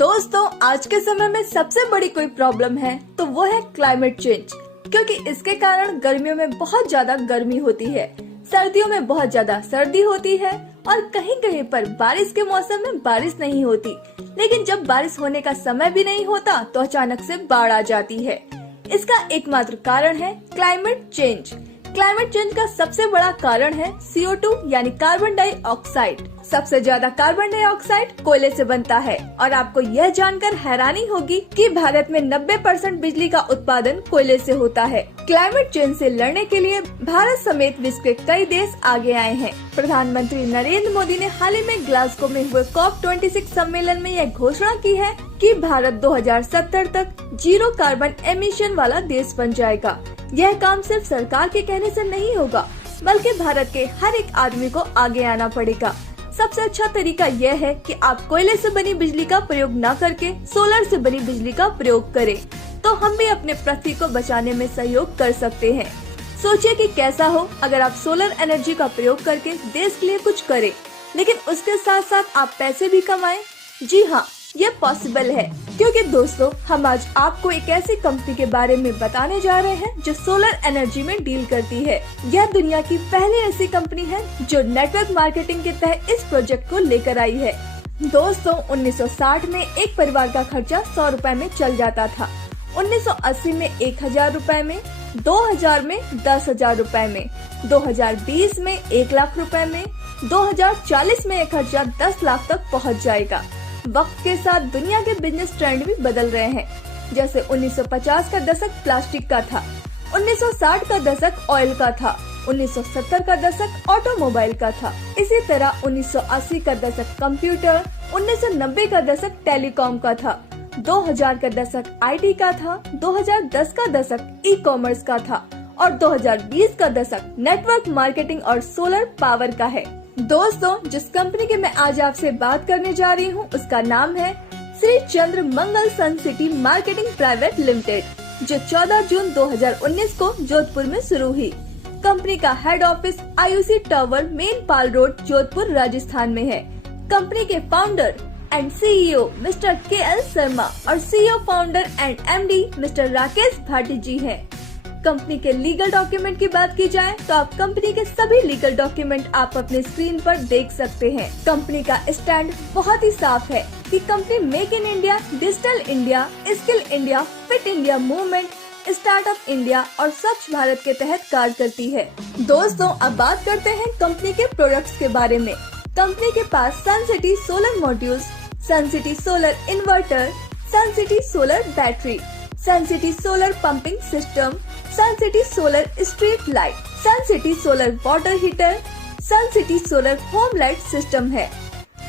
दोस्तों, आज के समय में सबसे बड़ी कोई प्रॉब्लम है तो वो है क्लाइमेट चेंज। क्योंकि इसके कारण गर्मियों में बहुत ज्यादा गर्मी होती है, सर्दियों में बहुत ज्यादा सर्दी होती है और कहीं कहीं पर बारिश के मौसम में बारिश नहीं होती। लेकिन जब बारिश होने का समय भी नहीं होता तो अचानक से बाढ़ आ जाती है। इसका एकमात्र कारण है क्लाइमेट चेंज। क्लाइमेट चेंज का सबसे बड़ा कारण है CO2 यानी कार्बन डाइऑक्साइड। सबसे ज्यादा कार्बन डाइऑक्साइड कोयले से बनता है और आपको यह जानकर हैरानी होगी कि भारत में 90% बिजली का उत्पादन कोयले से होता है। क्लाइमेट चेंज से लड़ने के लिए भारत समेत विश्व के कई देश आगे आए हैं। प्रधानमंत्री नरेंद्र मोदी ने हाल ही में ग्लासगो में हुए COP26 सम्मेलन में यह घोषणा की है कि भारत 2070 तक जीरो कार्बन एमिशन वाला देश बन जाएगा। यह काम सिर्फ सरकार के कहने से नहीं होगा, बल्कि भारत के हर एक आदमी को आगे आना पड़ेगा। सबसे अच्छा तरीका यह है कि आप कोयले से बनी बिजली का प्रयोग न करके सोलर से बनी बिजली का प्रयोग करें, तो हम भी अपने पृथ्वी को बचाने में सहयोग कर सकते हैं। सोचिए कि कैसा हो अगर आप सोलर एनर्जी का प्रयोग करके देश के लिए कुछ करें, लेकिन उसके साथ साथ आप पैसे भी कमाएं। जी हाँ, ये पॉसिबल है, क्योंकि दोस्तों हम आज आपको एक ऐसी कंपनी के बारे में बताने जा रहे हैं जो सोलर एनर्जी में डील करती है। यह दुनिया की पहली ऐसी कंपनी है जो नेटवर्क मार्केटिंग के तहत इस प्रोजेक्ट को लेकर आई है। दोस्तों, 1960 में एक परिवार का खर्चा 100 रुपए में चल जाता था, 1980 में 1000 रुपए में, 2000 में 10,000 रुपए में, 2020 में 1 लाख रुपए में, 2040 में यह खर्चा 10 लाख तक पहुँच जाएगा। वक्त के साथ दुनिया के बिजनेस ट्रेंड भी बदल रहे हैं। जैसे 1950 का दशक प्लास्टिक का था, 1960 का दशक ऑयल का था, 1970 का दशक ऑटोमोबाइल का था। इसी तरह 1980 का दशक कंप्यूटर, 1990 का दशक टेलीकॉम का था, 2000 का दशक IT का था, 2010 का दशक ई-कॉमर्स का था और 2020 का दशक नेटवर्क मार्केटिंग और सोलर पावर का है। दोस्तों, जिस कंपनी की मैं आज आपसे बात करने जा रही हूँ उसका नाम है श्री चंद्र मंगल सन सिटी मार्केटिंग प्राइवेट लिमिटेड, जो 14 जून 2019 को जोधपुर में शुरू हुई। कंपनी का head office IUC tower main Pal road Jodhpur Rajasthan में है। कंपनी के founder and CEO mister KL Sharma और CEO founder and MD mister Rakesh Bhati ji हैं। कंपनी के लीगल डॉक्यूमेंट की बात की जाए तो आप कंपनी के सभी लीगल डॉक्यूमेंट आप अपने स्क्रीन पर देख सकते हैं। कंपनी का स्टैंड बहुत ही साफ है कि company make in India, digital India, skill India, fit India movement, startup India और स्वच्छ भारत के तहत कार्य करती है। दोस्तों, अब बात करते हैं कंपनी के प्रोडक्ट्स के बारे में। कंपनी के पास sun city solar modules, sun city solar inverter, sun city solar battery, sun city solar pumping system, sun city solar street light, sun city solar water heater, sun city solar home light system है।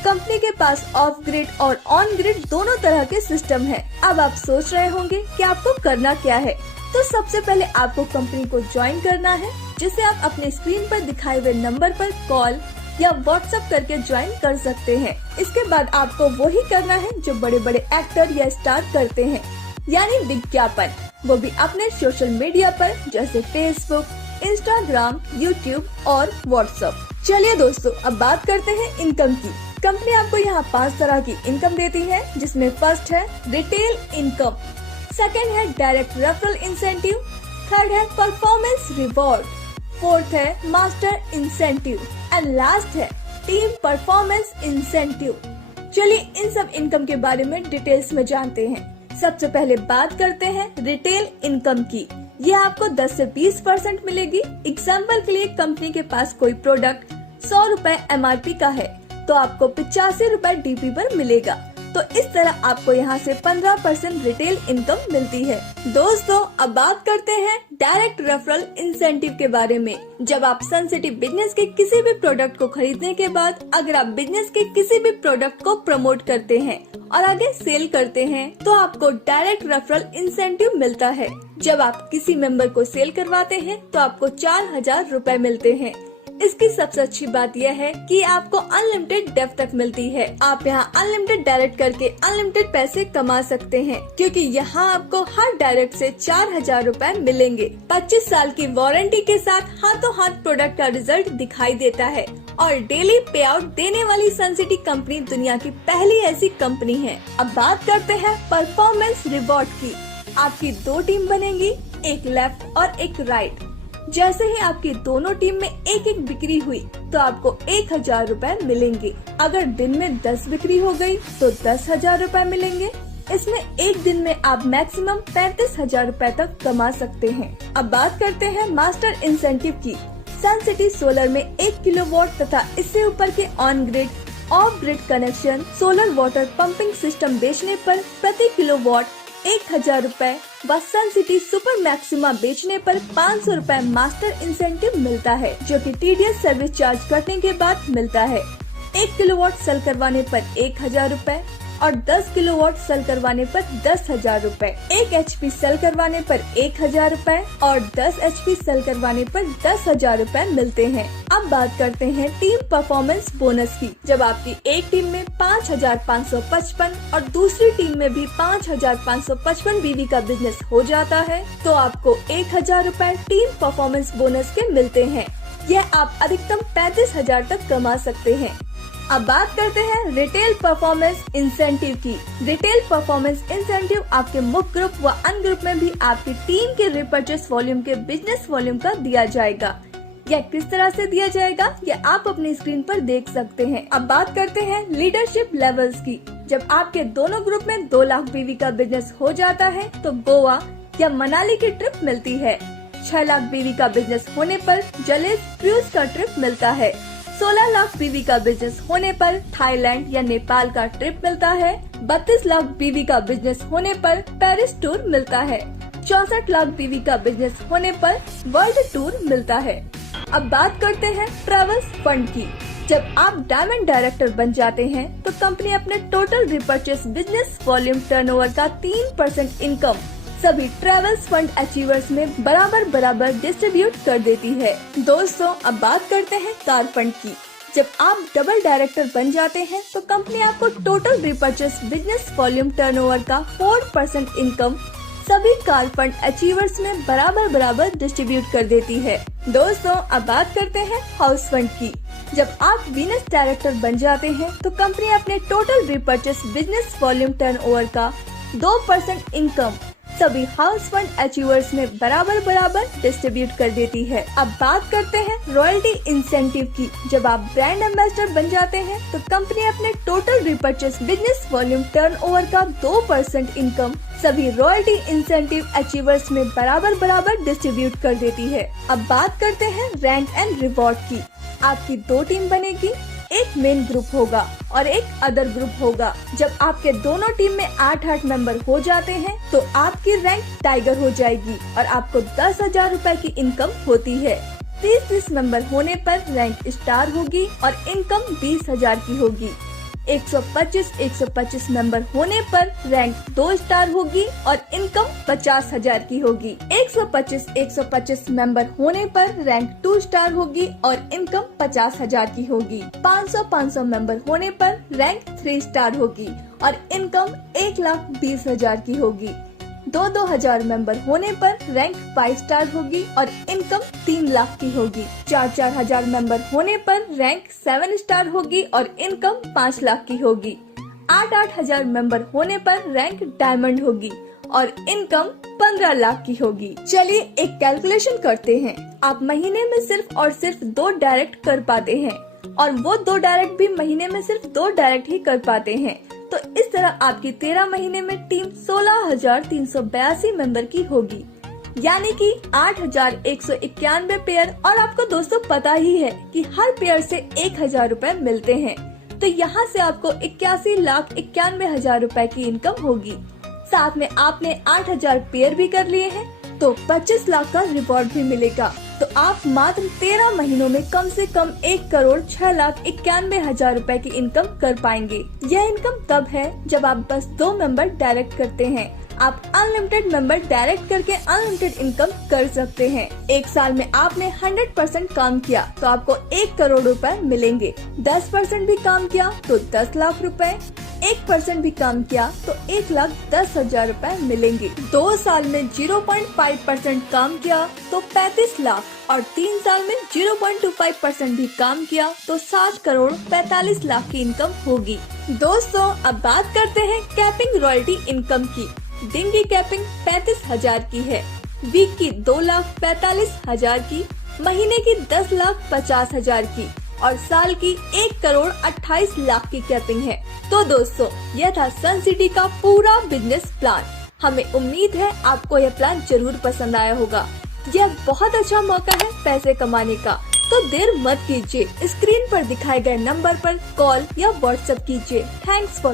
Company के पास off grid और on grid दोनों तरह के system है। अब आप सोच रहे होंगे कि आपको करना क्या है, तो सबसे पहले आपको कंपनी को ज्वाइन करना है, जिसे आप अपने स्क्रीन पर दिखाए हुए नंबर पर कॉल या व्हाट्सएप करके ज्वाइन कर सकते हैं। इसके बाद आपको वही करना है जो बड़े बड़े एक्टर या स्टार करते हैं, यानी विज्ञापन, वो भी अपने सोशल मीडिया पर जैसे फेसबुक, इंस्टाग्राम, यूट्यूब और व्हाट्सएप। चलिए दोस्तों, अब बात करते हैं इनकम की। कंपनी आपको यहाँ 5 तरह की इनकम देती है, जिसमें फर्स्ट है रिटेल इनकम, सेकंड है डायरेक्ट रेफरल इंसेंटिव, थर्ड है परफॉर्मेंस रिवॉर्ड, फोर्थ है मास्टर इंसेंटिव एंड लास्ट है टीम परफॉर्मेंस इंसेंटिव। चलिए इन सब इनकम के बारे में डिटेल्स में जानते हैं। सबसे पहले बात करते हैं रिटेल इनकम की। यह आपको 10 से 20% मिलेगी। एग्जाम्पल के लिए कंपनी के पास कोई प्रोडक्ट 100 रुपए MRP का है तो आपको 85 रुपए DP पर मिलेगा। तो इस तरह आपको यहाँ से 15% रिटेल इनकम मिलती है। दोस्तों, अब बात करते हैं डायरेक्ट रेफरल इंसेंटिव के बारे में। जब आप सन सिटी बिजनेस के किसी भी प्रोडक्ट को खरीदने के बाद अगर आप बिजनेस के किसी भी प्रोडक्ट को प्रमोट करते हैं और आगे सेल करते हैं तो आपको डायरेक्ट रेफरल इंसेंटिव मिलता है। जब आप किसी मेंबर को सेल करवाते हैं तो आपको 4000 रुपए मिलते हैं। इसकी सबसे अच्छी बात यह है कि आपको अनलिमिटेड डेप्थ तक मिलती है। आप यहाँ अनलिमिटेड डायरेक्ट करके अनलिमिटेड पैसे कमा सकते हैं, क्योंकि यहाँ आपको हर डायरेक्ट से 4000 रूपए मिलेंगे। 25 साल की वारंटी के साथ हाथों हाथ प्रोडक्ट का रिजल्ट दिखाई देता है और डेली पे आउट देने वाली सनसिटी कंपनी दुनिया की पहली ऐसी कंपनी है। अब बात करते हैं परफॉर्मेंस रिवॉर्ड की। आपकी 2 टीम बनेगी, एक लेफ्ट और एक राइट। जैसे ही आपकी दोनों टीम में एक एक बिक्री हुई तो आपको 1000 रूपए मिलेंगे। अगर दिन में 10 बिक्री हो गई तो 10,000 रूपए मिलेंगे। इसमें एक दिन में आप मैक्सिमम 35,000 रूपए तक कमा सकते हैं। अब बात करते हैं मास्टर इंसेंटिव की। सनसिटी सोलर में 1 किलोवाट तथा इससे ऊपर के on grid, of grid connection, solar water pumping system बेचने पर प्रति किलोवाट 1000 रूपए व सनसिटी सुपर मैक्सिमा बेचने पर 500 रूपए मास्टर इंसेंटिव मिलता है, जो कि TDS सर्विस चार्ज कटने के बाद मिलता है। 1 किलोवाट सेल करवाने पर 1000 रूपए और 10 किलोवाट सेल करवाने पर 10,000 रूपए। 1 HP सेल करवाने पर 1000 रूपए और 10 HP सेल करवाने पर 10,000 रूपए मिलते हैं। अब बात करते हैं टीम परफॉर्मेंस बोनस की। जब आपकी एक टीम में 5,555 और दूसरी टीम में भी 5,555 BV का बिजनेस हो जाता है तो आपको 1000 रूपए टीम परफॉर्मेंस बोनस के मिलते हैं। यह आप अधिकतम 35,000 तक कमा सकते हैं। अब बात करते हैं रिटेल परफॉर्मेंस इंसेंटिव की। रिटेल परफॉर्मेंस इंसेंटिव आपके मुख्य ग्रुप व अन ग्रुप में भी आपकी टीम के रिपर्चेस वॉल्यूम के बिजनेस वॉल्यूम का दिया जाएगा। यह किस तरह से दिया जाएगा यह आप अपनी स्क्रीन पर देख सकते हैं। अब बात करते हैं लीडरशिप लेवल्स की। जब आपके दोनों ग्रुप में 2 लाख BV का बिजनेस हो जाता है तो गोवा या मनाली की ट्रिप मिलती है। 6 लाख BV का बिजनेस होने पर जलेस क्रूज का ट्रिप मिलता है। 16 लाख BV का बिजनेस होने पर थाईलैंड या नेपाल का ट्रिप मिलता है। 32 लाख BV का बिजनेस होने पर पेरिस टूर मिलता है। 64 लाख BV का बिजनेस होने पर वर्ल्ड टूर मिलता है। अब बात करते हैं ट्रेवल्स फंड की। जब आप डायमंड डायरेक्टर बन जाते हैं तो कंपनी अपने total repurchase business volume turnover का 3% इनकम सभी ट्रेवल्स फंड अचीवर्स में बराबर डिस्ट्रीब्यूट कर देती है। दोस्तों अब बात करते हैं कार फंड की। जब आप डबल डायरेक्टर बन जाते हैं तो कंपनी आपको total repurchase business volume turnover का 4% इनकम सभी कार फंड अचीवर्स में बराबर डिस्ट्रीब्यूट कर देती है। दोस्तों अब बात करते हैं हाउस फंड की। जब आप वीनस डायरेक्टर बन जाते हैं तो कंपनी अपने total repurchase business volume turnover का 2% इनकम सभी हाउस फंड अचीवर्स में बराबर डिस्ट्रीब्यूट कर देती है। अब बात करते हैं रॉयल्टी इंसेंटिव की। जब आप ब्रांड एम्बेसडर बन जाते हैं तो कंपनी अपने total repurchase business volume turnover का 2% इनकम सभी रॉयल्टी इंसेंटिव अचीवर्स में बराबर डिस्ट्रीब्यूट कर देती है। अब बात करते हैं रैंक एंड रिवॉर्ड की। आपकी 2 टीम बनेगी, एक मेन ग्रुप होगा और एक अदर ग्रुप होगा। जब आपके दोनों टीम में 8 मेंबर हो जाते हैं तो आपकी रैंक टाइगर हो जाएगी और आपको 10,000 रूपए की इनकम होती है। 30 मेंबर होने पर रैंक स्टार होगी और इनकम 20,000 की होगी। 125 मेंबर होने पर रैंक 2 स्टार होगी और इनकम 50,000 की होगी। 125 मेंबर होने पर रैंक 2 स्टार होगी और इनकम 50,000 की होगी। 500 मेंबर होने पर रैंक 3 स्टार होगी और इनकम 1,20,000 की होगी। 2,000 मेंबर होने पर रैंक 5 स्टार होगी और इनकम 3 लाख की होगी। 4,000 मेंबर होने पर रैंक 7 स्टार होगी और इनकम 5 लाख की होगी। 8,000 मेंबर होने पर रैंक डायमंड होगी और इनकम 15 लाख की होगी। चलिए एक कैलकुलेशन करते हैं। आप महीने में सिर्फ और सिर्फ 2 डायरेक्ट कर पाते हैं और वो 2 डायरेक्ट भी महीने में सिर्फ 2 डायरेक्ट ही कर पाते हैं। तो इस तरह आपकी 13 महीने में टीम 16,382 मेंबर की होगी, यानी कि 8,191 पेयर। और आपको दोस्तों पता ही है कि हर पेयर से 1,000 रूपए मिलते हैं, तो यहाँ से आपको 81,91,000 रूपए की इनकम होगी। साथ में आपने 8,000 पेयर भी कर लिए हैं तो 25 लाख का रिवॉर्ड भी मिलेगा। तो आप मात्र 13 महीनों में कम से कम 1,06,91,000 रूपए की इनकम कर पाएंगे। यह इनकम तब है जब आप बस 2 मेंबर डायरेक्ट करते हैं। आप अनलिमिटेड मेंबर डायरेक्ट करके अनलिमिटेड इनकम कर सकते हैं। एक साल में आपने 100% काम किया तो आपको 1 करोड़ रुपए मिलेंगे। 10% भी काम किया तो 10 लाख रुपए, 1% भी काम किया तो 1,10,000 रुपए मिलेंगे। 2 साल में 0.5% काम किया तो 35 लाख और 3 साल में 0.25% भी काम किया तो 7 करोड़ 45 लाख की इनकम होगी। दोस्तों, अब बात करते हैं कैपिंग रॉयल्टी इनकम की। दिन की कैपिंग 35,000 की है, वीक की 2,45,000 की, महीने की 10,50,000 की और साल की 1 करोड़ 28 लाख की कैपिंग है। तो दोस्तों, यह था सन सिटी का पूरा बिजनेस प्लान। हमें उम्मीद है आपको यह प्लान जरूर पसंद आया होगा। यह बहुत अच्छा मौका है पैसे कमाने का, तो देर मत कीजिए। स्क्रीन पर दिखाए गए नंबर पर कॉल या व्हाट्सएप कीजिए। Thanks for